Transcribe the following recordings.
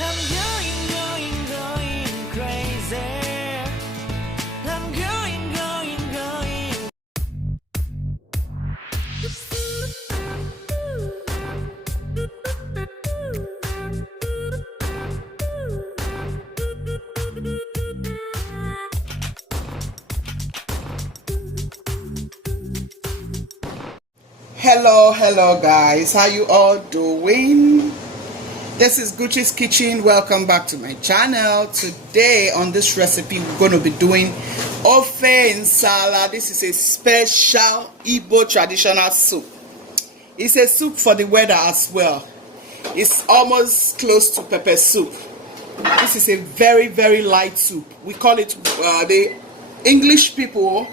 I'm going crazy. I'm going. Hello guys, how you all doing? This is Guchies Kitchen. Welcome back to my channel. Today on this recipe we're going to be doing Ofe Nsala. This is a special Igbo traditional soup. It's a soup for the weather as well. It's almost close to pepper soup. This is a very light soup. We call it the English people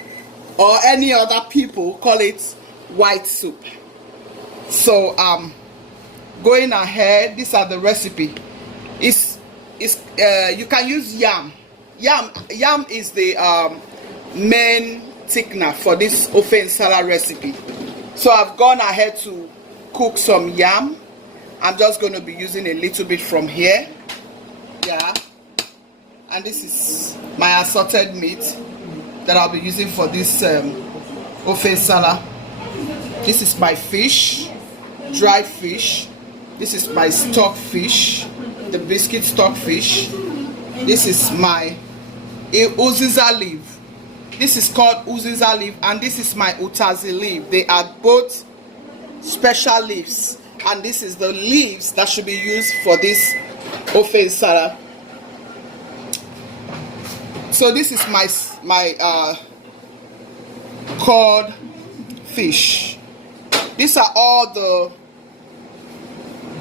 or any other people call it white soup. So going ahead, these are the recipe. You can use yam is the main thickener for this Ofe Nsala recipe. So I've gone ahead to cook some yam. I'm just going to be using a little bit from here, yeah, and this is my assorted meat that I'll be using for this Ofe Nsala. This is my fish, dried fish. This is my stockfish, the biscuit stockfish. This is my Uziza leaf. This is called Uziza leaf, and this is my utazi leaf. They are both special leaves, and this is the leaves that should be used for this Ofe Nsala. So this is my cod fish. These are all the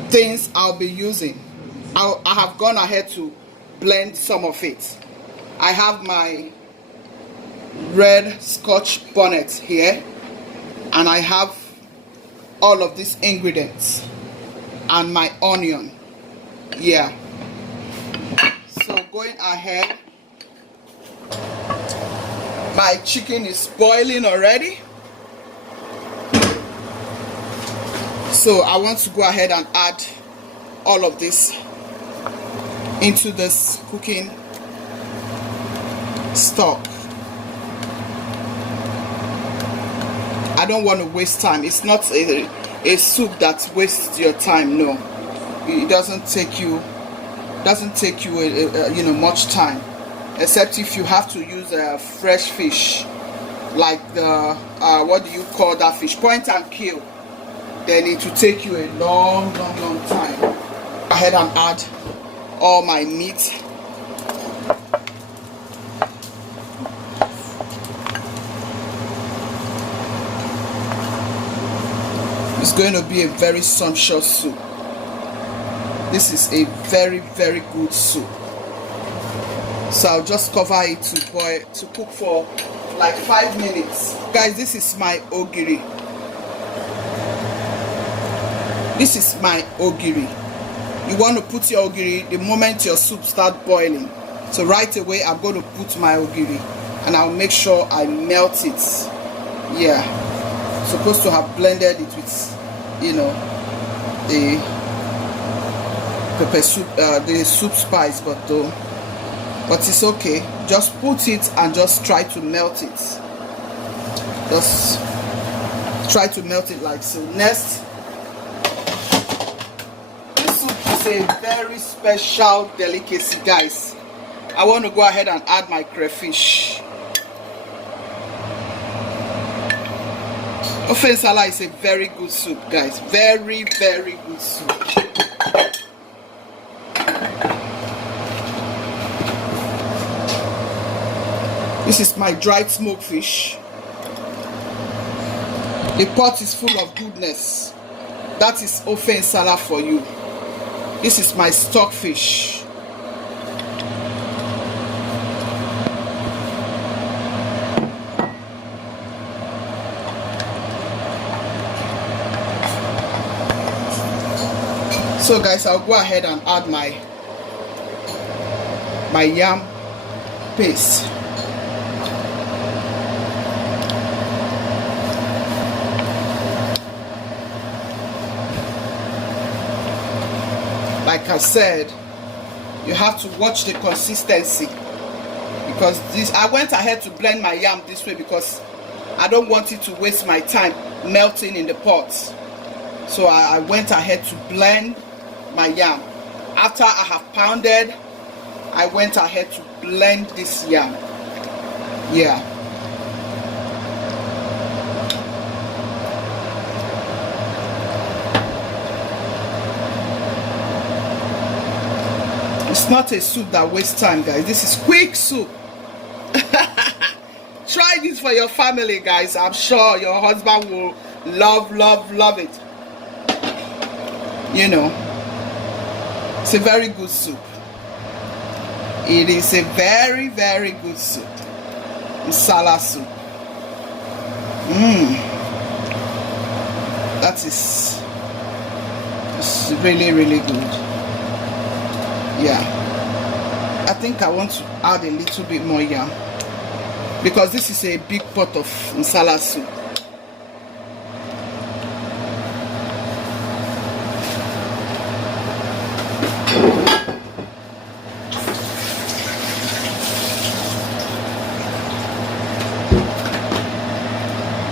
things I'll be using. I have gone ahead to blend some of it. I have my red scotch burnet here, and I have all of these ingredients and my onion. Yeah. So going ahead, my chicken is boiling already. So I want to go ahead and add all of this into this cooking stock. I don't want to waste time. It's not a soup that wastes your time. No, it doesn't take you much time, except if you have to use a fresh fish, like the what do you call that fish? Point and kill. Then it will take you a long time. Go ahead and add all my meat. It's going to be a very sumptuous soup. This is a very good soup. So I'll just cover it to cook for like 5 minutes. Guys, this is my ogiri. This is my ogiri. You want to put your ogiri the moment your soup starts boiling. So right away I'm going to put my ogiri, and I'll make sure I melt it. Yeah, supposed to have blended it with, the pepper soup, the soup spice, but it's okay. Just put it and just try to melt it. Just try to melt it like so. Next, a very special delicacy, guys. I want to go ahead and add my crayfish. Ofe Nsala is a very good soup, guys. Very good soup. This is my dried smoked fish. The pot is full of goodness. That is Ofe Nsala for you. This is my stockfish. So guys, I'll go ahead and add my yam paste. Like I said, You have to watch the consistency, because this, I went ahead to blend my yam this way because I don't want it to waste my time melting in the pot. So I went ahead to blend my yam. After I have pounded, I went ahead to blend this yam. Yeah. It's not a soup that wastes time, guys. This is quick soup. Try this for your family, guys. I'm sure your husband will love it. You know, it's a very good soup. It is a very good soup. Nsala soup. That is really good. Yeah, I think I want to add a little bit more yam because this is a big pot of Nsala soup.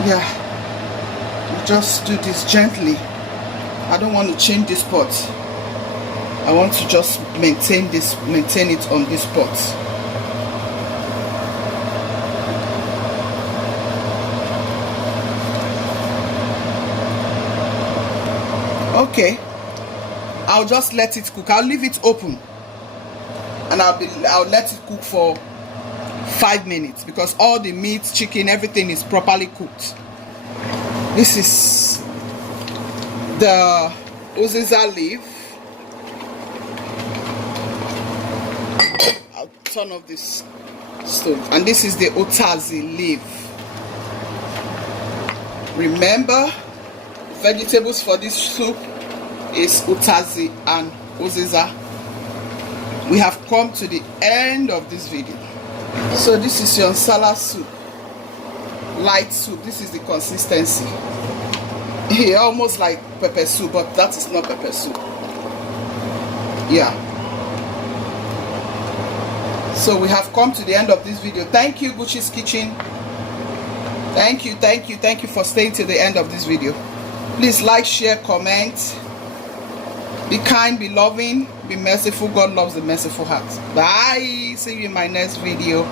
Yeah, you just do this gently. I don't want to change this pot. I want to just maintain it on this pot. Okay, I'll just let it cook. I'll leave it open and I'll let it cook for 5 minutes because all the meat, chicken, everything is properly cooked. This is the Uziza leaf. I'll turn off this stove. And this is the utazi leaf. Remember, vegetables for this soup is utazi and Uziza. We have come to the end of this video. So this is your Nsala soup. Light soup. This is the consistency. Almost like pepper soup, but that is not pepper soup. Yeah. So we have come to the end of this video. Thank you, Guchies Kitchen. Thank you for staying to the end of this video. Please like, share, comment. Be kind, be loving, be merciful. God loves the merciful heart. Bye. See you in my next video.